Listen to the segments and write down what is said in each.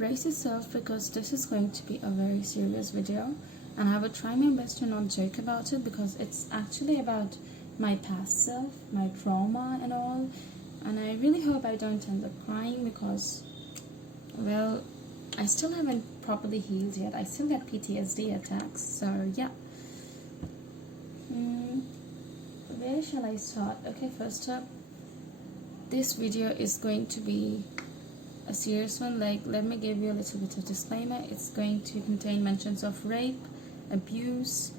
brace yourself because this is going to be a very serious video, and I will try my best to not joke about it because it's actually about my past self, my trauma and all, and I really hope I don't end up crying because, well, I still haven't properly healed yet. I still get PTSD attacks, so yeah. Where shall I start? Okay, first up, this video is going to be a serious one. Like, let me give you a little bit of disclaimer. It's going to contain mentions of rape, abuse,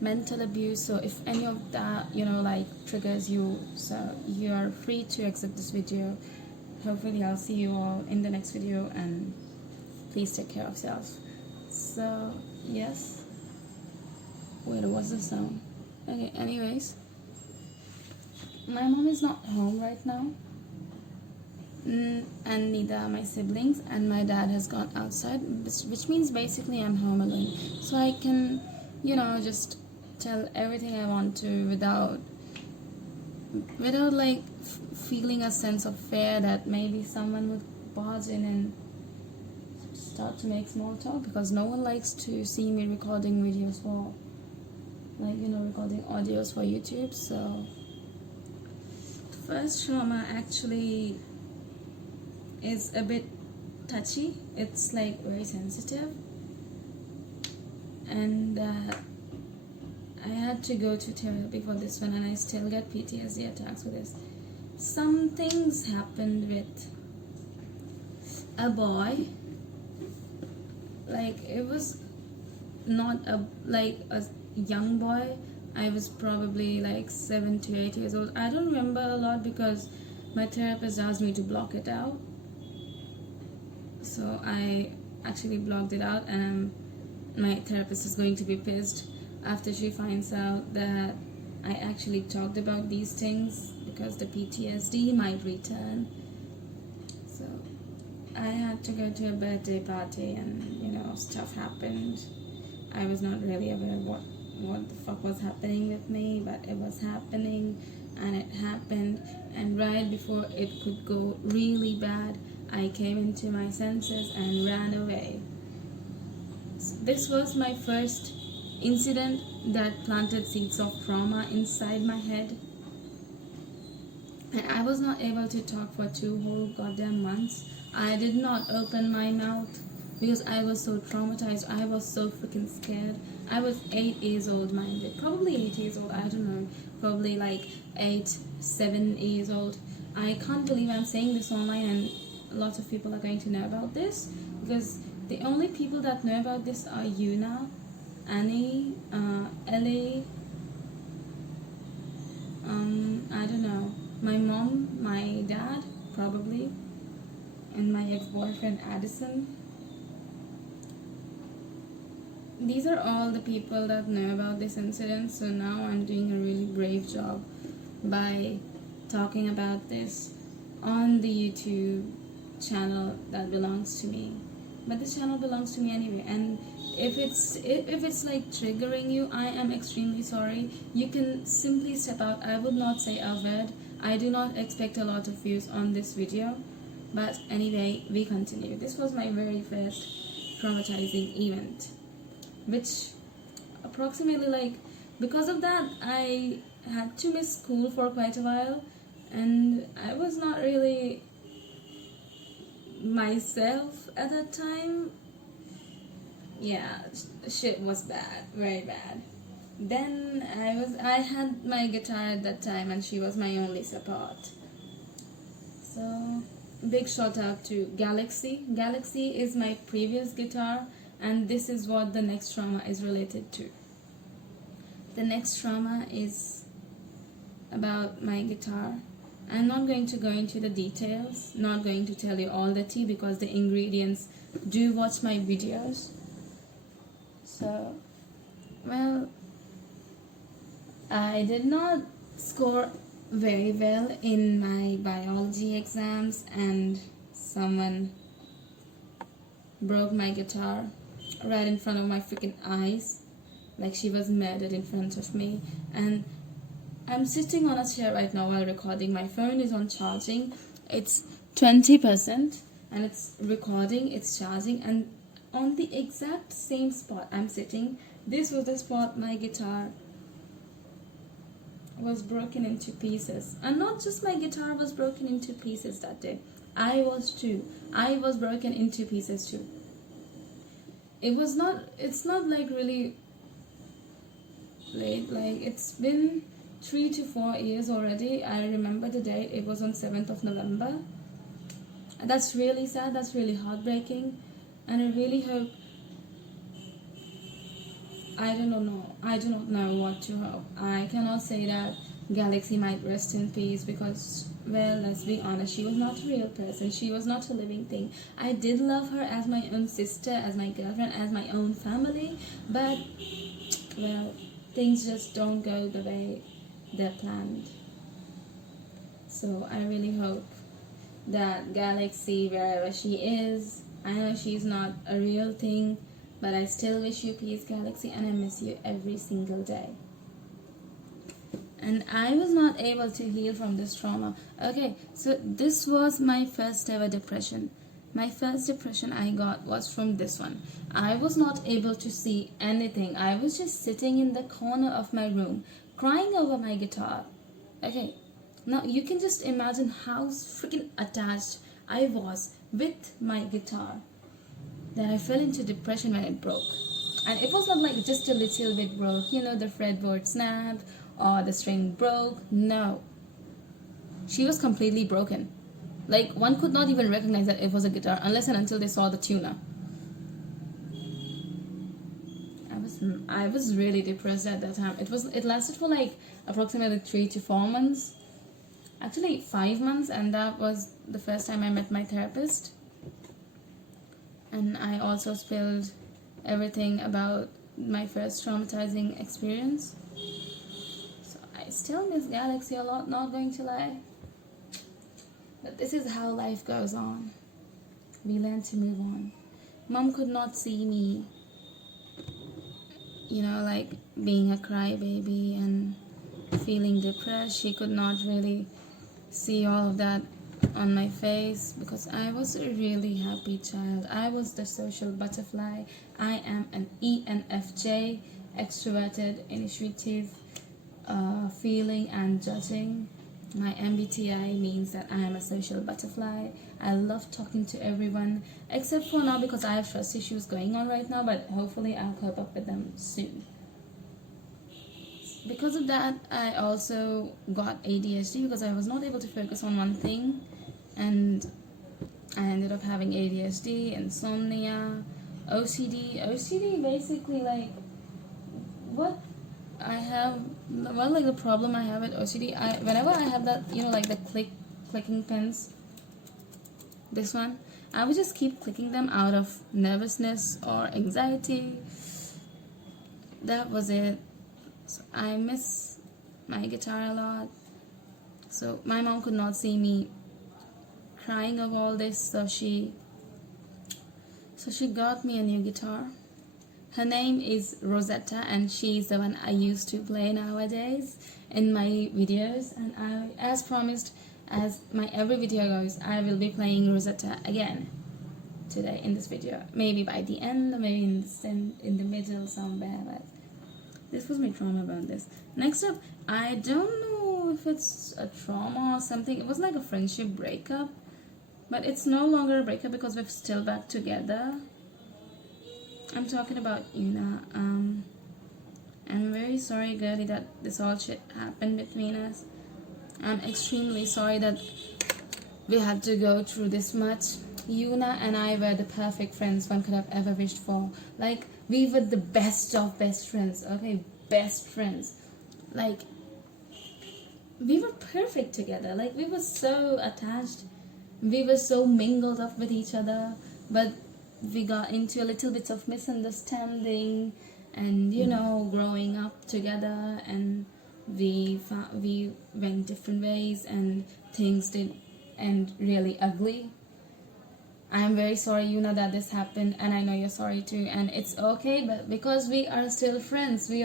mental abuse, so if any of that, like, triggers you, so you are free to exit this video. Hopefully I'll see you all in the next video, and please take care of yourself. So yes, wait, what's the sound? Okay, anyways, my mom is not home right now, and neither are my siblings, and my dad has gone outside, which means basically I'm home alone, so I can, just tell everything I want to without like feeling a sense of fear that maybe someone would barge in and start to make small talk, because no one likes to see me recording videos for, like, recording audios for YouTube. So first trauma actually is a bit touchy. It's like very sensitive, and I had to go to therapy for this one, and I still get PTSD attacks with this. Some things happened with a boy. Like, it was not a young boy. I was probably like 7 to 8 years old. I don't remember a lot because my therapist asked me to block it out. So I actually blocked it out, and my therapist is going to be pissed after she finds out that I actually talked about these things, because the PTSD might return. So I had to go to a birthday party, and stuff happened. I was not really aware what the fuck was happening with me, but it was happening, and it happened, and right before it could go really bad, I came into my senses and ran away. This was my first incident that planted seeds of trauma inside my head, and I was not able to talk for 2 whole goddamn months. I did not open my mouth because I was so traumatized. I was so freaking scared. I was 8 years old, minded. Probably 8 years old, I don't know. Probably like 7 years old. I can't believe I'm saying this online, and lots of people are going to know about this, because the only people that know about this are Yuna, Annie, Elly, I don't know, my mom, my dad, probably, and my ex-boyfriend Addison. These are all the people that know about this incident, so now I'm doing a really brave job by talking about this on the YouTube channel that belongs to me. But this channel belongs to me anyway, and if it's like triggering you, I am extremely sorry. You can simply step out. I would not say a word. I do not expect a lot of views on this video, but anyway, we continue. This was my very first traumatizing event, which approximately, like, because of that, I had to miss school for quite a while, and I was not really myself at that time. Yeah, shit was bad, very bad. Then I had my guitar at that time, and she was my only support. So big shout out to Galaxy. Galaxy is my previous guitar, and this is what the next trauma is related to. The next trauma is about my guitar. I'm not going to go into the details, not going to tell you all the tea, because the ingredients, do watch my videos. So, well, I did not score very well in my biology exams, and someone broke my guitar right in front of my freaking eyes, like she was murdered in front of me. And I'm sitting on a chair right now while recording. My phone is on charging. It's 20%, and it's recording, it's charging, and on the exact same spot I'm sitting, this was the spot my guitar was broken into pieces. And not just my guitar was broken into pieces that day, I was too. I was broken into pieces too. It's not like really late, like it's been 3 to 4 years already. I remember the date, it was on 7th of November. And that's really sad, that's really heartbreaking, and I really hope, I do not know what to hope. I cannot say that Galaxy might rest in peace because, well, let's be honest, she was not a real person. She was not a living thing. I did love her as my own sister, as my girlfriend, as my own family, but, well, things just don't go the way they're planned. So I really hope that Galaxy, wherever she is, I know she's not a real thing, but I still wish you peace, Galaxy, and I miss you every single day. And I was not able to heal from this trauma. Okay, so this was my first ever depression. My first depression I got was from this one. I was not able to see anything. I was just sitting in the corner of my room, crying over my guitar. Okay, now you can just imagine how freaking attached I was with my guitar that I fell into depression when it broke. And it was not like just a little bit broke, you know, the fretboard snapped or the string broke. No, she was completely broken. Like, one could not even recognize that it was a guitar unless and until they saw the tuner. I was really depressed at that time. It lasted for like approximately 3 to 4 months. Actually 5 months, and that was the first time I met my therapist. And I also spilled everything about my first traumatizing experience. So I still miss Galaxy a lot, not going to lie. But this is how life goes on. We learn to move on. Mom could not see me, you know, like being a crybaby and feeling depressed. She could not really see all of that on my face because I was a really happy child. I was the social butterfly. I am an ENFJ, extroverted, initiative, feeling and judging. My MBTI means that I am a social butterfly. I love talking to everyone, except for now because I have trust issues going on right now, but hopefully I'll cope up with them soon. Because of that, I also got ADHD because I was not able to focus on one thing, and I ended up having ADHD, insomnia, OCD. OCD basically like what I have, well, like the problem I have with OCD, whenever I have that, you know, like the clicking pens, this one, I would just keep clicking them out of nervousness or anxiety. That was it. So I miss my guitar a lot. So my mom could not see me crying of all this, so she got me a new guitar. Her name is Rosetta, and she's the one I used to play nowadays in my videos. And I, as promised, as my every video goes, I will be playing Rosetta again today in this video. Maybe by the end, or maybe in the middle somewhere. But this was my trauma about this. Next up, I don't know if it's a trauma or something. It was like a friendship breakup, but it's no longer a breakup because we're still back together. I'm talking about Yuna. I'm very sorry, girlie, that this all shit happened between us. I'm extremely sorry that we had to go through this much. Yuna and I were the perfect friends one could have ever wished for. Like, we were the best of best friends, okay? Best friends. Like, we were perfect together. Like, we were so attached. We were so mingled up with each other. But we got into a little bit of misunderstanding and, you know, growing up together, and we went different ways and things did end really ugly. I'm very sorry, Yuna, that this happened, and I know you're sorry too, and it's okay, but because we are still friends, we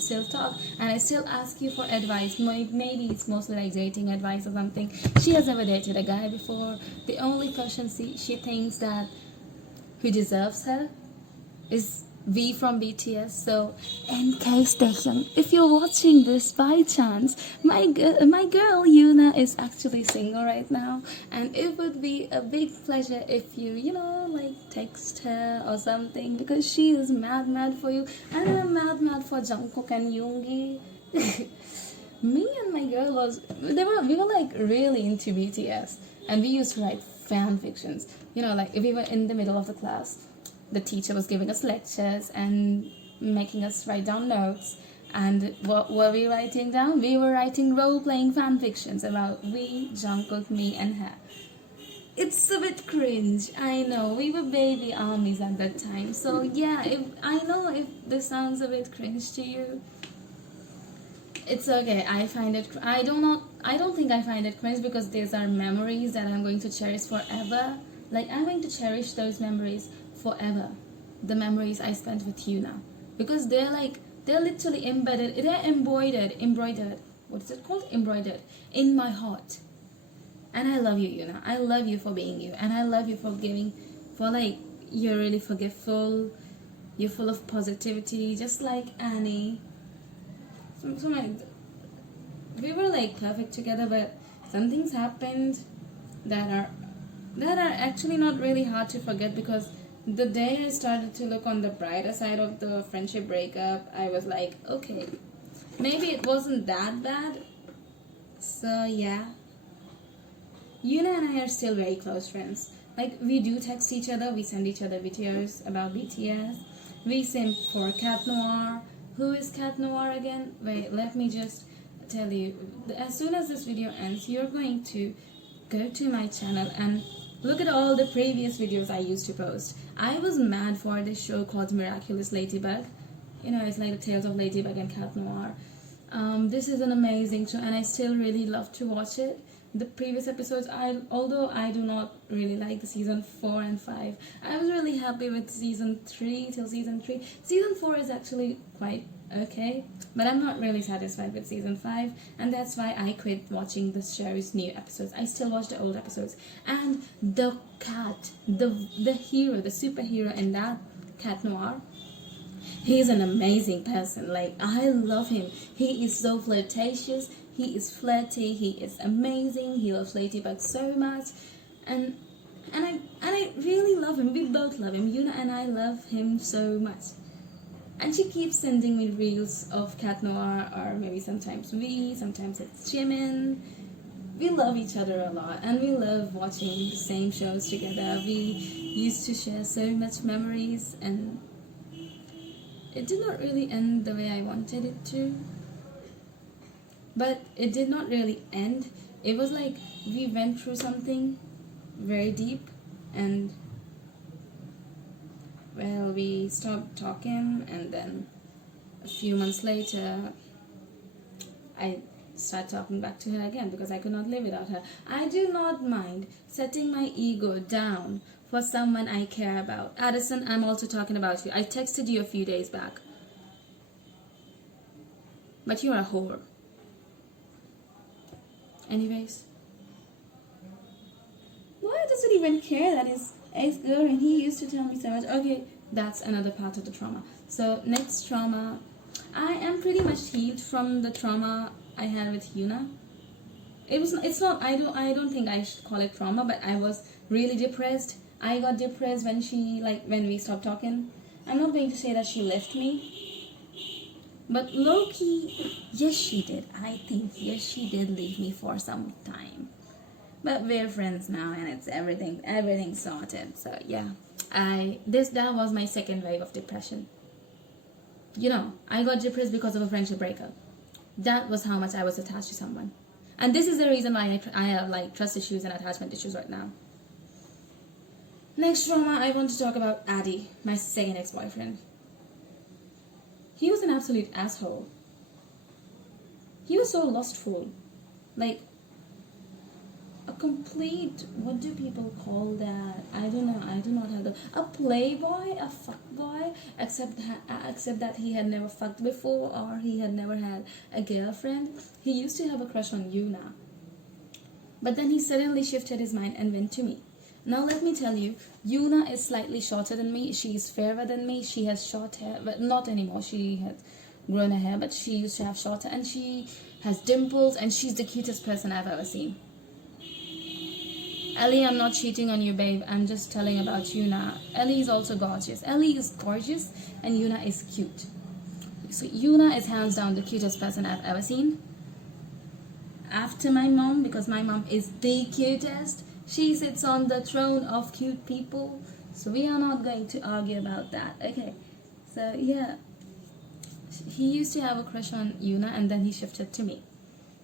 still talk, and I still ask you for advice. Maybe it's mostly like dating advice or something. She has never dated a guy before. The only person she thinks that who deserves her is V from BTS. So, in case Taehyung, if you're watching this by chance, my girl Yuna is actually single right now, and it would be a big pleasure if you know, like text her or something, because she is mad for you, and I'm mad for Jungkook and Yoongi. Me and my girl we were like really into BTS, and we used to write fan fictions. You know, like if we were in the middle of the class, the teacher was giving us lectures and making us write down notes. And what were we writing down? We were writing role-playing fan fictions about we, Jungkook, me, and her. It's a bit cringe, I know. We were baby armies at that time. So yeah, if this sounds a bit cringe to you, it's okay. I don't think I find it cringe, because these are memories that I'm going to cherish forever. Like, I'm going to cherish those memories forever. The memories I spent with Yuna, because they're literally embedded, they're embroidered. What is it called? Embroidered in my heart. And I love you, Yuna. I love you for being you, and I love you for you're really forgiveful. You're full of positivity, just like Annie. We were like perfect together, but some things happened that are actually not really hard to forget, because the day I started to look on the brighter side of the friendship breakup, I was like, okay, maybe it wasn't that bad. So yeah, Yuna and I are still very close friends. Like, we do text each other, we send each other videos about BTS, we simp for Cat Noir. Who is Cat Noir again? Wait, let me just tell you. As soon as this video ends, you're going to go to my channel and look at all the previous videos I used to post. I was mad for this show called Miraculous Ladybug. You know, it's like the tales of Ladybug and Cat Noir. This is an amazing show, and I still really love to watch it. The previous episodes, although I do not really like the season 4 and 5, I was really happy with season 3 till season 3. Season 4 is actually quite okay, but I'm not really satisfied with season 5, and that's why I quit watching the show's new episodes. I still watch the old episodes, and the cat, the hero, the superhero in that, Cat Noir, he's an amazing person. Like, I love him. He is so flirtatious, he is flirty, he is amazing, he loves Ladybug so much, and I really love him. We both love him. Yuna and I love him so much. And she keeps sending me reels of Cat Noir, or maybe sometimes it's Jimin. We love each other a lot, and we love watching the same shows together. We used to share so much memories, and it did not really end the way I wanted it to. But it did not really end. It was like we went through something very deep, and well, we stopped talking, and then a few months later I started talking back to her again, because I could not live without her. I do not mind setting my ego down for someone I care about. Addison, I'm also talking about you. I texted you a few days back, but you're a whore. Anyways, why does it even care that his ex-girl and he used to tell me so much? Okay, that's another part of the trauma. So next trauma, I am pretty much healed from the trauma I had with Yuna. I don't think I should call it trauma, but I was really depressed. I got depressed when we stopped talking. I'm not going to say that she left me, but low-key, yes she did. I think yes she did leave me for some time. But we're friends now, and it's everything's sorted. So yeah, that was my second wave of depression. You know, I got depressed because of a friendship breakup. That was how much I was attached to someone. And this is the reason why I have like trust issues and attachment issues right now. Next trauma, I want to talk about Addy, my second ex-boyfriend. He was an absolute asshole. He was so lustful. Like, a complete, what do people call that? I don't know. I do not have a playboy, a fuckboy, except that he had never fucked before, or he had never had a girlfriend. He used to have a crush on Yuna, but then he suddenly shifted his mind and went to me. Now let me tell you, Yuna is slightly shorter than me. She is fairer than me. She has short hair, but not anymore. She has grown her hair, but she used to have short hair, and she has dimples, and she's the cutest person I've ever seen. Elly, I'm not cheating on you, babe. I'm just telling about Yuna. Elly is also gorgeous. Elly is gorgeous, and Yuna is cute. So Yuna is hands down the cutest person I've ever seen. After my mom, because my mom is the cutest. She sits on the throne of cute people. So we are not going to argue about that. Okay. So yeah. He used to have a crush on Yuna, and then he shifted to me.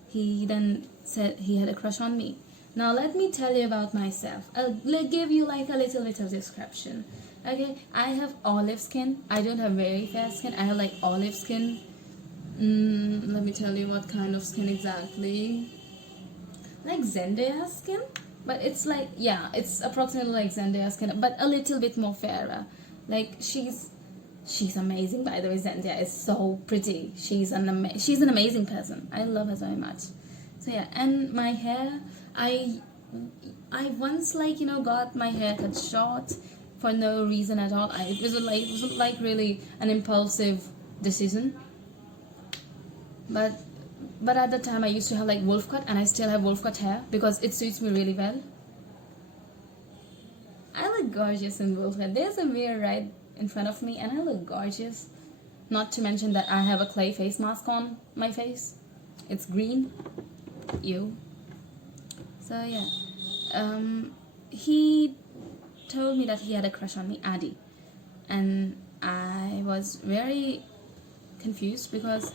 He then said he had a crush on me. Now let me tell you about myself. I'll give you like a little bit of description. Okay, I have olive skin. I don't have very fair skin. I have like olive skin. Let me tell you what kind of skin exactly. Like Zendaya skin, but it's like, yeah, it's approximately like Zendaya skin, but a little bit more fairer. Like she's amazing, by the way. Zendaya is so pretty. She's an amazing person. I love her so much. So yeah, and my hair, I once got my hair cut short for no reason at all. It wasn't like really an impulsive decision. But at the time I used to have like wolf cut, and I still have wolf cut hair because it suits me really well. I look gorgeous in wolf hair. There's a mirror right in front of me, and I look gorgeous. Not to mention that I have a clay face mask on my face. It's green. Ew. So yeah, he told me that he had a crush on me, Adi, and I was very confused because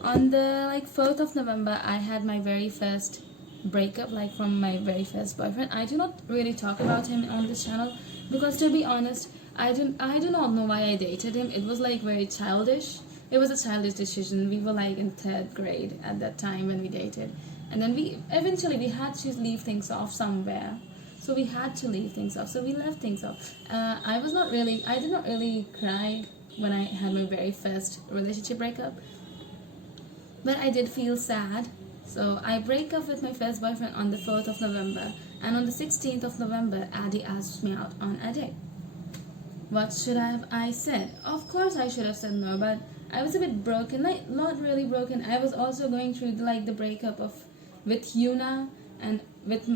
on the 4th of November I had my very first breakup, like from my very first boyfriend. I do not really talk about him on this channel because, to be honest, I do not know why I dated him. It was like very childish. It was a childish decision. We were like in 3rd grade at that time when we dated. And then we eventually had to leave things off somewhere. So we had to leave things off. So we left things off. I did not really cry when I had my very first relationship breakup. But I did feel sad. So I break up with my first boyfriend on the 4th of November. And on the 16th of November, Adi asked me out on a date. What should I said? Of course I should have said no, but I was a bit broken. Like, not really broken. I was also going through the breakup with Yuna, and with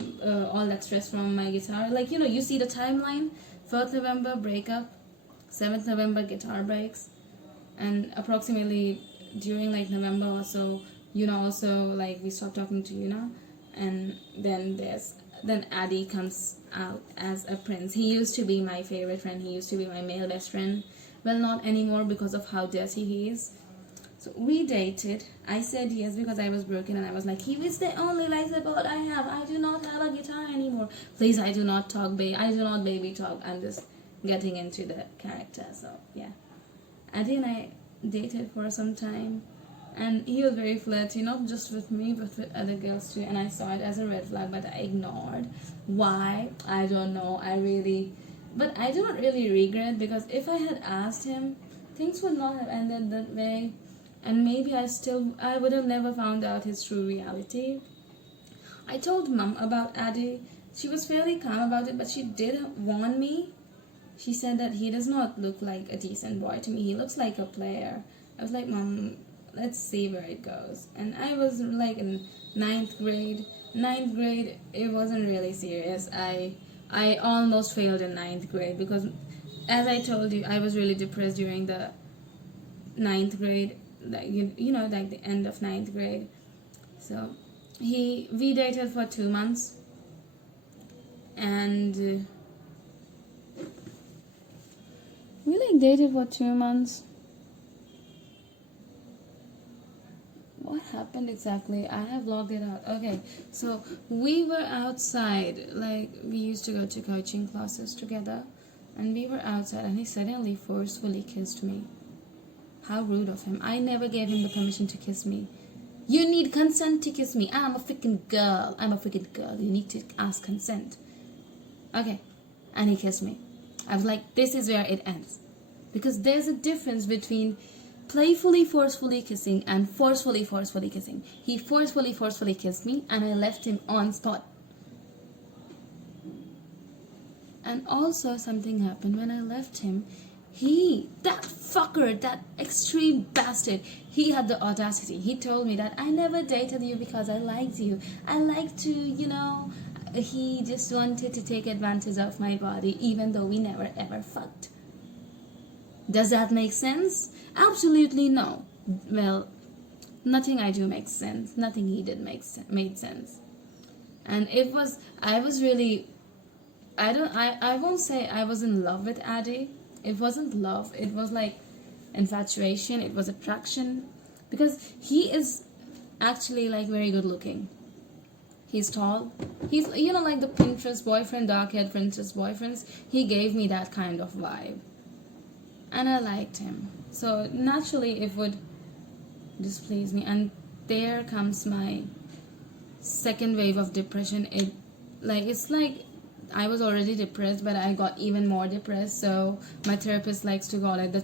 all that stress from my guitar. You see the timeline. 4th November breakup, 7th November guitar breaks, and approximately during November or so, Yuna also we stopped talking to Yuna, and then Adi comes out as a prince. He used to be my favorite friend. He used to be my male best friend. Well, not anymore because of how dirty he is. So we dated. I said yes because I was broken, and I was like, he is the only life support I have. I do not have a guitar anymore. Please, I do not talk I do not baby talk. I'm just getting into the character. So yeah, Adi and I dated for some time, and he was very flirty, not just with me but with other girls too, and I saw it as a red flag, but I ignored. Why? I don't know. But I do not really regret, because if I had asked him, things would not have ended that way, and maybe I would have never found out his true reality. I told Mom about Adi. She was fairly calm about it, but she did warn me. She said that he does not look like a decent boy to me. He looks like a player. I was like, Mom, let's see where it goes. And I was in 9th grade. 9th grade, it wasn't really serious. I almost failed in 9th grade because, as I told you, I was really depressed during the 9th grade. The end of 9th grade. So we dated for 2 months, and we dated for 2 months. What happened exactly? I have logged it out. Okay, so we were outside. We used to go to coaching classes together, and we were outside, and he suddenly forcefully kissed me. How rude of him. I never gave him the permission to kiss me. You need consent to kiss me. I'm a freaking girl. I'm a freaking girl. You need to ask consent. Okay. And he kissed me. I was like, this is where it ends. Because there's a difference between playfully, forcefully kissing and forcefully kissing. He forcefully kissed me and I left him on spot. And also something happened when I left him. That fucker, that extreme bastard, he had the audacity. He told me that I never dated you because I liked you. I like to, he just wanted to take advantage of my body even though we never ever fucked. Does that make sense? Absolutely no. Well, nothing I do makes sense. Nothing he did made sense. And I won't say I was in love with Addy. It wasn't love. It was like infatuation. It was attraction. Because he is actually like very good looking. He's tall. He's, like the Pinterest boyfriend, dark-haired Pinterest boyfriends. He gave me that kind of vibe. And I liked him. So naturally it would displease me. And there comes my second wave of depression. It's like I was already depressed, but I got even more depressed. So my therapist likes to call it the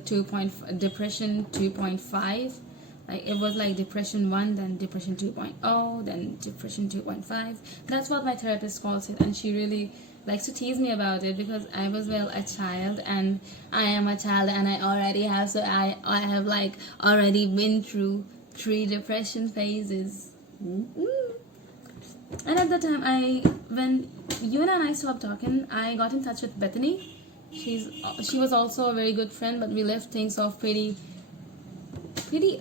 depression 2.5. Like it was like depression 1, then depression 2.0, then depression 2.5. That's what my therapist calls it, and she really likes to tease me about it because I was a child, and I am a child, and I already have. So I have like already been through 3 depression phases. And at the time, when Yuna and I stopped talking, I got in touch with Bethany. She was also a very good friend, but we left things off pretty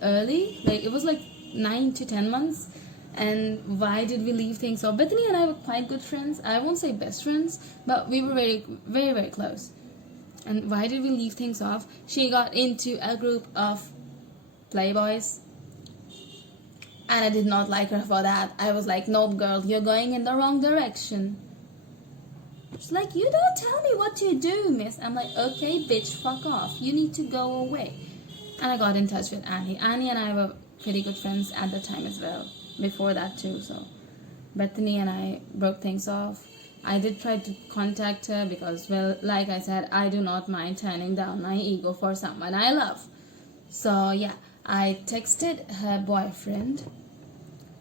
early. Like it was like 9 to 10 months. And why did we leave things off? Bethany and I were quite good friends. I won't say best friends, but we were very, very, very close. And why did we leave things off? She got into a group of playboys. And I did not like her for that. I was like, nope, girl, you're going in the wrong direction. She's like, you don't tell me what to do, miss. I'm like, okay, bitch, fuck off. You need to go away. And I got in touch with Annie. Annie and I were pretty good friends at the time as well. Before that too. So Bethany and I broke things off. I did try to contact her because, well, like I said, I do not mind turning down my ego for someone I love. So yeah, I texted her boyfriend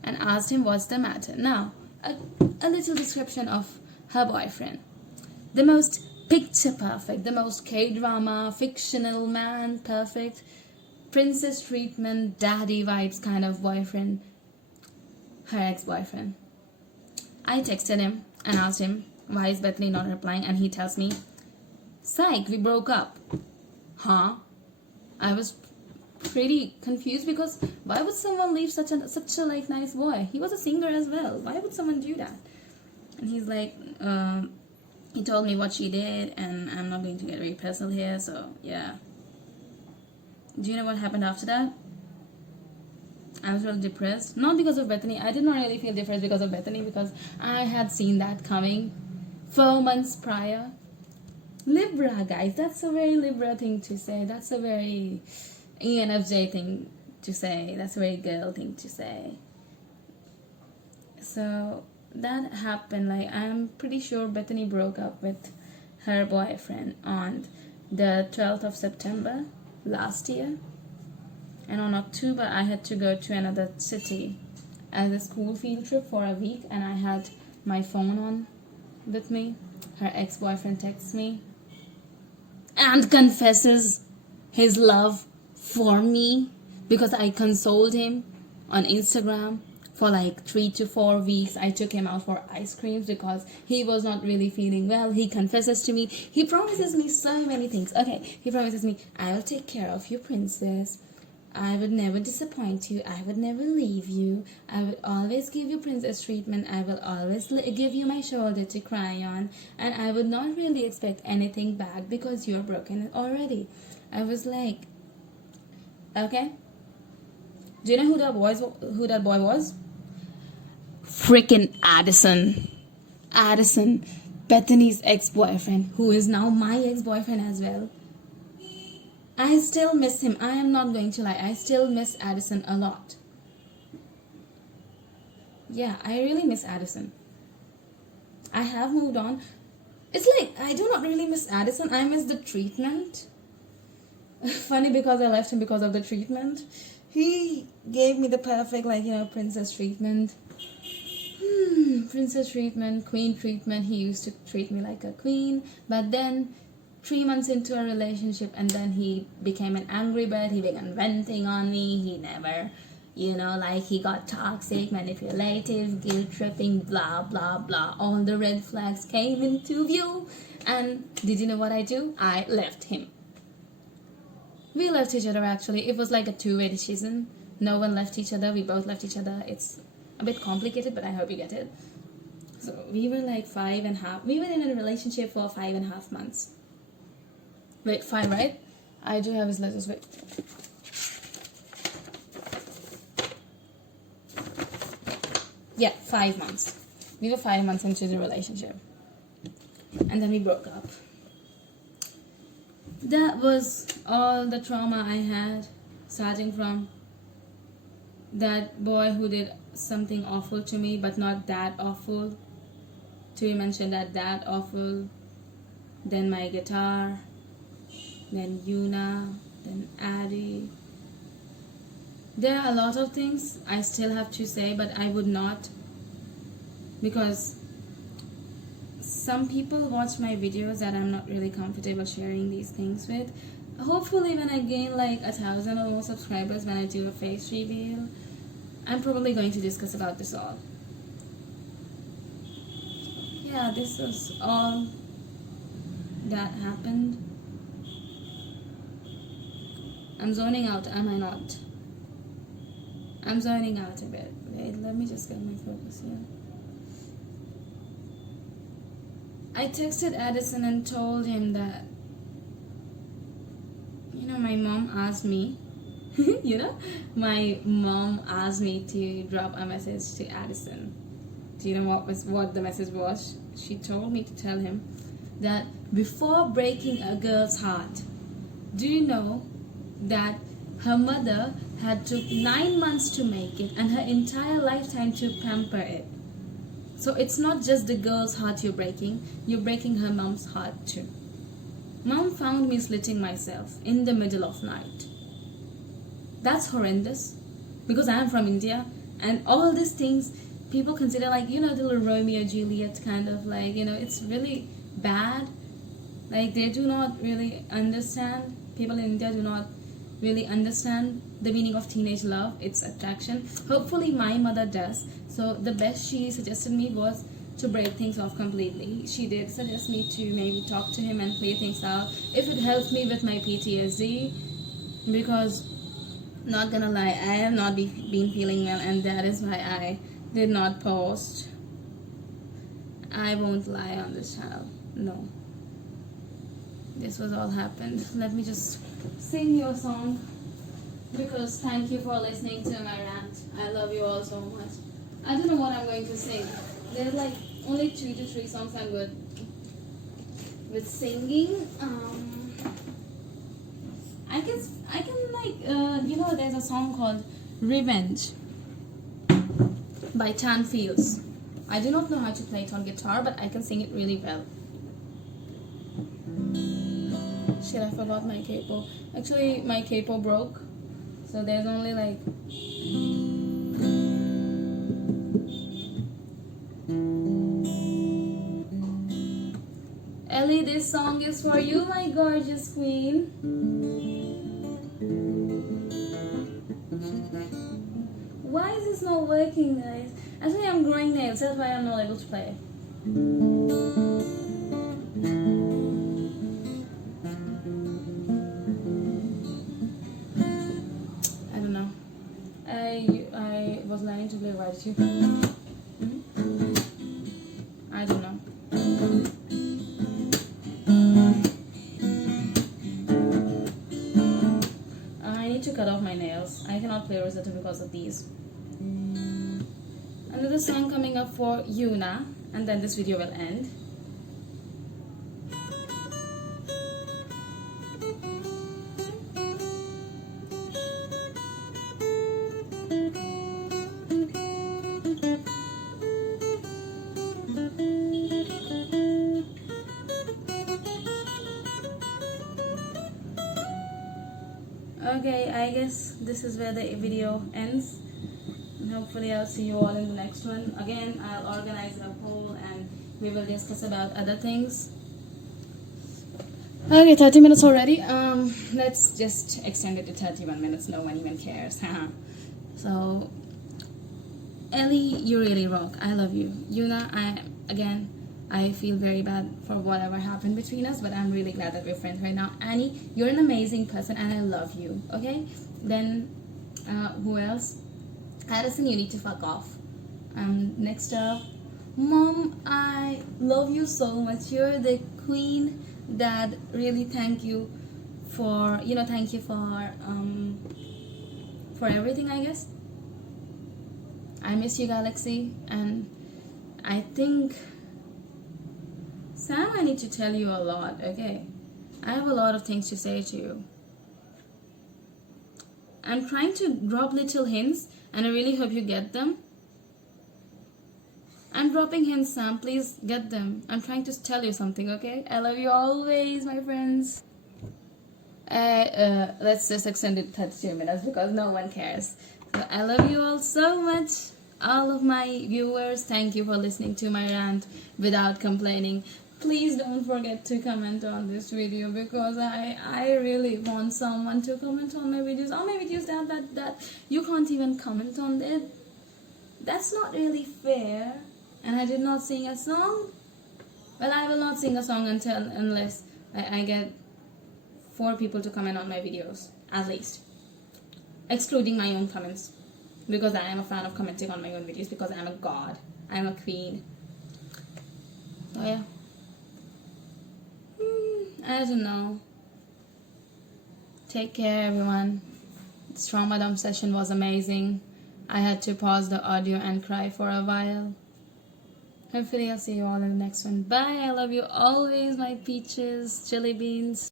and asked him what's the matter. Now, a little description of her boyfriend. The most picture perfect, the most K-drama, fictional man, perfect, princess treatment, daddy vibes kind of boyfriend. Her ex-boyfriend. I texted him and asked him why is Bethany not replying, and he tells me, psych, we broke up. Huh? I was pretty confused because why would someone leave such a like nice boy? He was a singer as well. Why would someone do that? And he's like, he told me what she did, and I'm not going to get very personal here, so yeah. Do you know what happened after that? I was really depressed. Not because of Bethany. I did not really feel depressed because of Bethany because I had seen that coming 4 months prior. Libra, guys. That's a very Libra thing to say. That's a very ENFJ thing to say. That's a very girl thing to say. So that happened. Like, I'm pretty sure Bethany broke up with her boyfriend on the 12th of September last year. And on October, I had to go to another city as a school field trip for a week, and I had my phone on with me. Her ex-boyfriend texts me and confesses his love for me because I consoled him on Instagram for like 3 to 4 weeks. I took him out for ice creams because he was not really feeling well. He confesses to me. He promises me so many things. Okay, he promises me, I will take care of you, princess. I would never disappoint you. I would never leave you. I would always give you princess treatment. I will always give you my shoulder to cry on. And I would not really expect anything back because you're broken already. I was like, okay. Do you know who that boy was? Freaking Addison. Addison, Bethany's ex-boyfriend, who is now my ex-boyfriend as well. I still miss him. I am not going to lie. I still miss Addison a lot. Yeah, I really miss Addison. I have moved on. It's like I do not really miss Addison. I miss the treatment. Funny because I left him because of the treatment. He gave me the perfect, like, princess treatment. Princess treatment, queen treatment. He used to treat me like a queen, but then 3 months into a relationship, and then he became an angry bird. He began venting on me. He never, like, he got toxic, manipulative, guilt tripping, blah blah blah. All the red flags came into view, and did you know what I do? I left him. We left each other. Actually, it was like a two-way decision. No one left each other. We both left each other. It's a bit complicated, but I hope you get it. So we were like 5.5. We were in a relationship for 5.5 months. Wait, 5, right? I do have his letters. Wait. Yeah, 5 months. We were 5 months into the relationship, and then we broke up. That was all the trauma I had, starting from that boy who did something awful to me, but not that awful. To mention that awful. Then my guitar. Then Yuna. Then Elly. There are a lot of things I still have to say, but I would not, because some people watch my videos that I'm not really comfortable sharing these things with. Hopefully when I gain like 1,000 or more subscribers, when I do a face reveal, I'm probably going to discuss about this all. Yeah, this is all that happened. I'm zoning out, am I not? I'm zoning out a bit. Wait, let me just get my focus here. I texted Addison and told him that, my mom asked me, my mom asked me to drop a message to Addison. Do you know what the message was? She told me to tell him that before breaking a girl's heart, do you know that her mother had took 9 months to make it and her entire lifetime to pamper it? So it's not just the girl's heart you're breaking her mom's heart too. Mom found me slitting myself in the middle of night. That's horrendous, because I am from India, and all these things people consider like, the little Romeo Juliet kind of like, it's really bad. Like, they do not really understand, people in India do not really understand the meaning of teenage love, its attraction. Hopefully my mother does. So the best she suggested me was to break things off completely. She did suggest me to maybe talk to him and play things out, if it helped me with my PTSD, because not gonna lie, I have not been feeling well, and that is why I did not post. I won't lie on this channel. No, this was all happened. Let me just sing your song, because thank you for listening to my rant. I love you all so much. I don't know what I'm going to sing. There's like only 2 to 3 songs I'm good with singing. I can like there's a song called Revenge by Tan Fields. I do not know how to play it on guitar, but I can sing it really well. Shit, I forgot my capo. Actually, my capo broke, so there's only like Elly, this song is for you, my gorgeous queen. Why is this not working, guys? Actually, I'm growing nails, that's why I'm not able to play. I don't know. I was learning to play right. I don't know. I need to cut off my nails. I cannot play Rosetta because of these. Another song coming up for Yuna, and then this video will end. Okay, I guess this is where the video ends. And hopefully I'll see you all in the next one. Again, I'll organize a poll and we will discuss about other things. Okay, 30 minutes already. Let's just extend it to 31 minutes. No one even cares. So, Elly, you really rock. I love you. Yuna, I feel very bad for whatever happened between us, but I'm really glad that we're friends right now. Annie, you're an amazing person and I love you. Okay? Then, who else? Addison, you need to fuck off. Next up, Mom, I love you so much. You're the queen. Dad, really thank you for for everything, I guess. I miss you, Galaxy, and I think Sam, I need to tell you a lot, okay? I have a lot of things to say to you. I'm trying to drop little hints and I really hope you get them. I'm dropping hints, Sam. Please get them. I'm trying to tell you something, okay? I love you always, my friends. Let's just extend it 32 minutes because no one cares. So I love you all so much. All of my viewers, thank you for listening to my rant without complaining. Please don't forget to comment on this video because I really want someone to comment on my videos. All my videos that you can't even comment on it. That's not really fair. And I did not sing a song. Well, I will not sing a song unless I get 4 people to comment on my videos, at least. Excluding my own comments. Because I am a fan of commenting on my own videos because I am a god. I am a queen. So yeah. I don't know. Take care, everyone. This trauma dump session was amazing. I had to pause the audio and cry for a while. Hopefully I'll see you all in the next one. Bye. I love you always, my peaches, jelly beans.